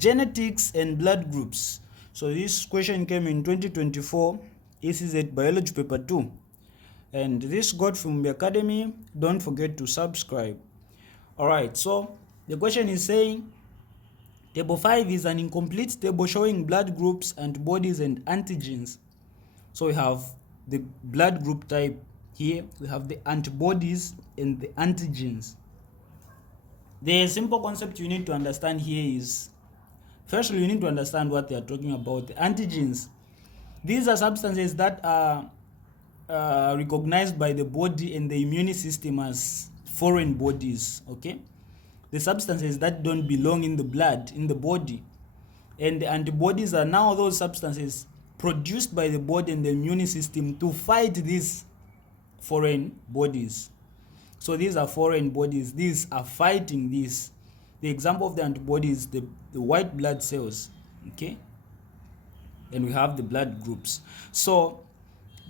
Genetics and blood groups. So this question came in 2024 ECZ Biology Paper 2. And this got from the Academy. Don't forget to subscribe. Alright, so the question is saying Table 5 is an incomplete table showing blood groups, antibodies, and antigens. So we have the blood group type here, we have the antibodies and the antigens. The simple concept you need to understand here is, firstly, you need to understand what they are talking about. The antigens, these are substances that are recognized by the body and the immune system as foreign bodies, okay? The substances that don't belong in the blood, in the body. And the antibodies are now those substances produced by the body and the immune system to fight these foreign bodies. So these are foreign bodies, these are fighting this. The example of the antibody is the white blood cells, okay? And we have the blood groups. So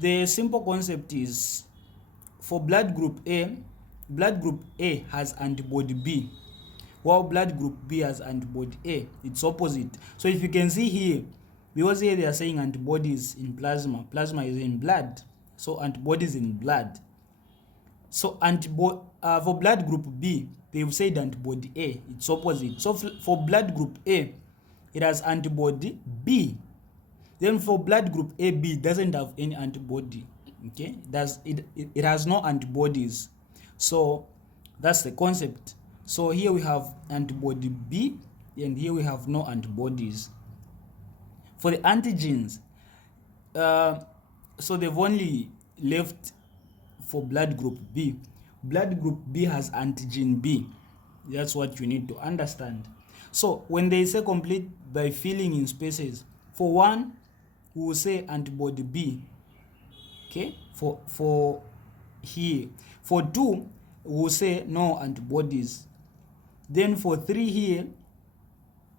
the simple concept is, for blood group A has antibody B, while blood group B has antibody A. It's opposite. So if you can see here, because here they are saying antibodies in plasma is in blood, so antibodies in blood. So for blood group B, they've said antibody A. It's opposite. So for blood group A, it has antibody B. Then for blood group AB, doesn't have any antibody. Okay, it has no antibodies. So that's the concept. So here we have antibody B, and here we have no antibodies. For the antigens, so they've only left for blood group B. Blood group B has antigen B. That's what you need to understand. So when they say complete by filling in spaces, for one, we will say antibody B. Okay, for here. For two, we will say no antibodies. Then for 3 here,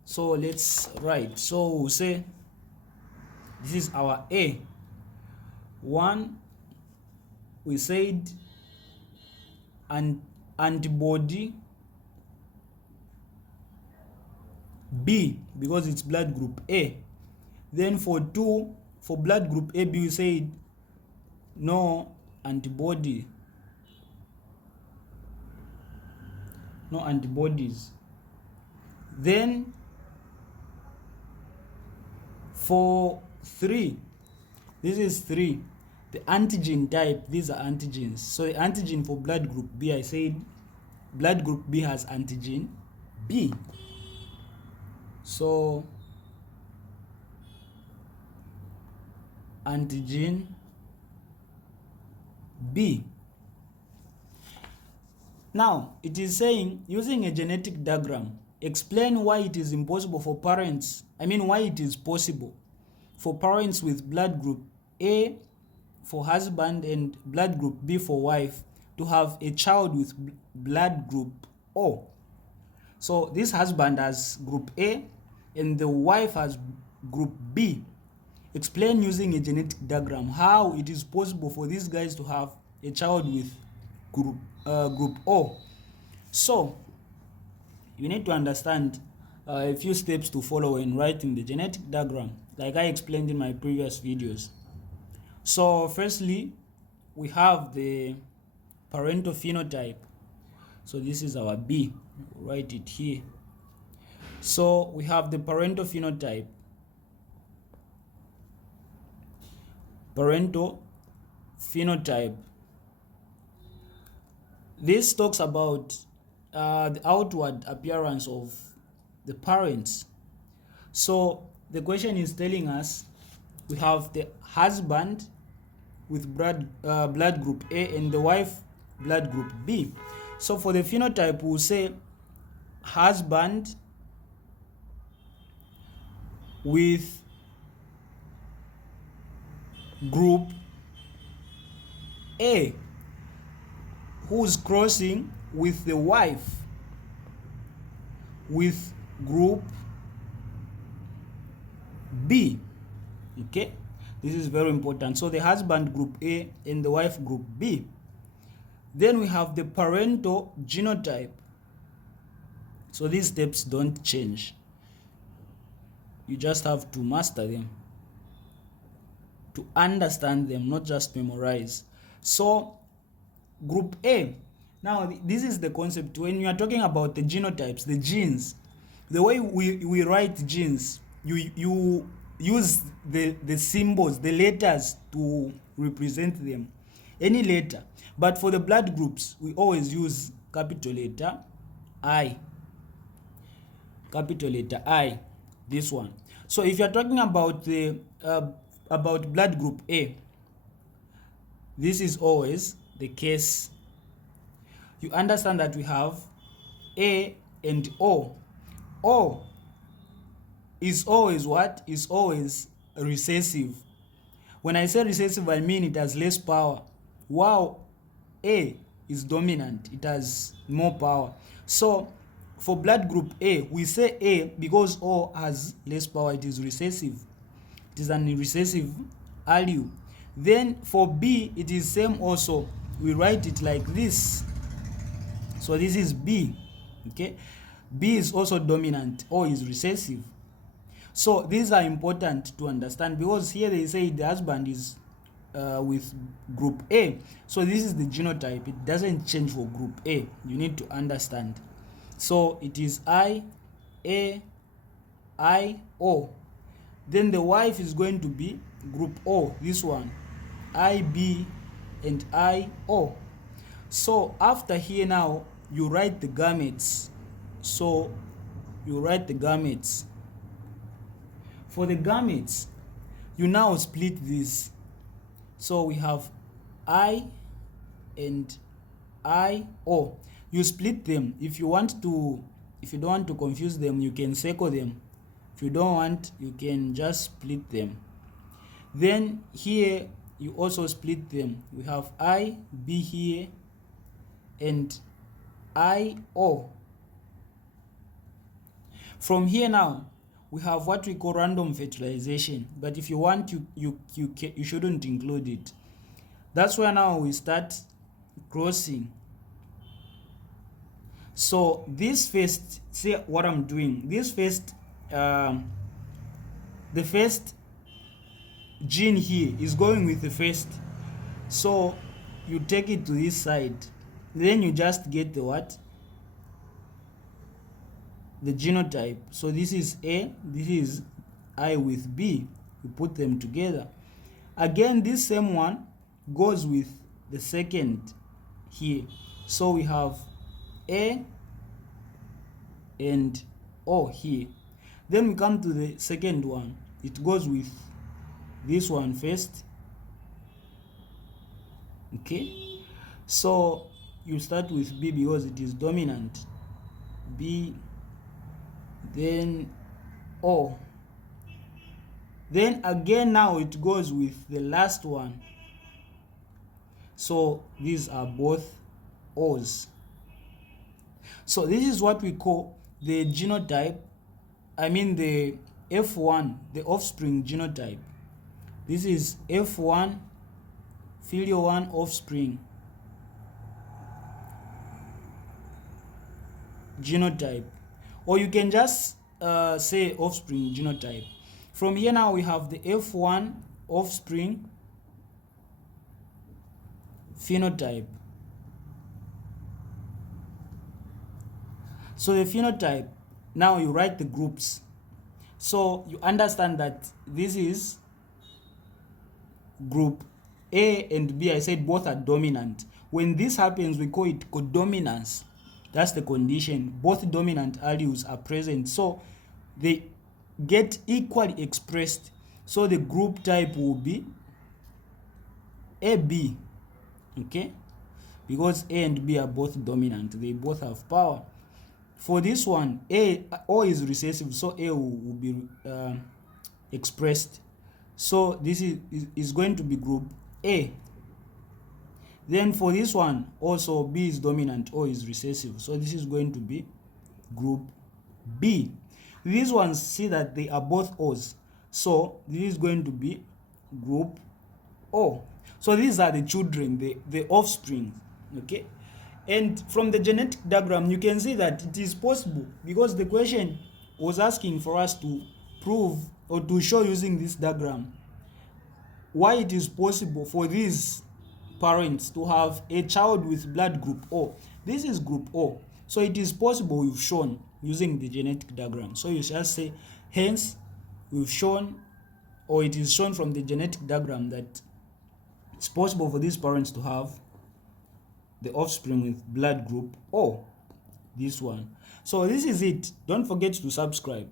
so let's write. So we'll say this is our A. 1, we said antibody B because it's blood group A. Then for 2, for blood group AB, we said no antibody. No antibodies. Then for 3, this is 3, the antigen type, these are antigens. So the antigen for blood group B, I said blood group B has antigen B. So antigen B. Now, it is saying, using a genetic diagram, explain why it is impossible for parents, why it is possible for parents with blood group A for husband and blood group B for wife to have a child with blood group O. So this husband has group A and the wife has group B. Explain using a genetic diagram how it is possible for these guys to have a child with group O. So you need to understand a few steps to follow in writing the genetic diagram, like I explained in my previous videos. So firstly, we have the parental phenotype. So this is our B. We'll write it here. So we have the parental phenotype. Parental phenotype. This talks about the outward appearance of the parents. So the question is telling us we have the husband with blood group A and the wife blood group B. So for the phenotype, we'll say husband with group A, who's crossing with the wife with group B. Okay, this is very important. So the husband group A and the wife group B. Then we have the parental genotype. So these steps don't change. You just have to master them, to understand them, not just memorize. So group A, now this is the concept. When you are talking about the genotypes, the genes, the way we write genes, you use the symbols, the letters to represent them, any letter. But for the blood groups, we always use capital letter I, capital letter I, this one. So if you are talking about the about blood group A, this is always the case. You understand that we have A and O. O is always what? Is always recessive. When I say recessive, I mean it has less power. While A is dominant, it has more power. So for blood group A, we say A because O has less power, it is recessive. It is an recessive allele. Then for B, it is same also. We write it like this. So this is B. Okay, B is also dominant, O is recessive. So these are important to understand, because here they say the husband is with group A. So this is the genotype. It doesn't change for group A. You need to understand. So it is I, A, I, O. Then the wife is going to be group O, this one, I, B, and I, O. So after here now, you write the gametes. So you write the gametes. For the gametes, you now split this. So we have I and I, O. You split them. If you don't want to confuse them, you can circle them. If you don't want, you can just split them. Then here you also split them. We have I, B here, and I, O. From here now, we have what we call random fertilization, but if you want, you shouldn't include it. That's where now we start crossing. So this first, see what I'm doing, this first the first gene here is going with the first, so you take it to this side, then you just get the what, the genotype. So this is A, this is I with B. You put them together. Again, this same one goes with the second here. So we have A and O here. Then we come to the second one. It goes with this one first. Okay. So you start with B because it is dominant. B, then O. Then again now it goes with the last one. So these are both O's. So this is what we call the genotype, I mean the F1, the offspring genotype. This is F1, filial 1 offspring genotype. Or you can just say offspring genotype. From here now we have the F1 offspring phenotype. So the phenotype, now you write the groups. So you understand that this is group A and B. I said both are dominant. When this happens, we call it codominance. That's the condition. Both dominant alleles are present, so they get equally expressed. So the group type will be AB. Okay, because A and B are both dominant, they both have power. For this one, O is recessive, so A will be expressed. So this is going to be group A. Then for this one, also B is dominant, O is recessive, so this is going to be group B. These ones, see that they are both O's, so this is going to be group O. So these are the children, the offspring. Okay, and from the genetic diagram you can see that it is possible, because the question was asking for us to prove or to show using this diagram why it is possible for these parents to have a child with blood group O. This is group O. So it is possible, we've shown using the genetic diagram. So you shall say, hence, we've shown, or it is shown from the genetic diagram, that it's possible for these parents to have the offspring with blood group O. This one. So this is it. Don't forget to subscribe.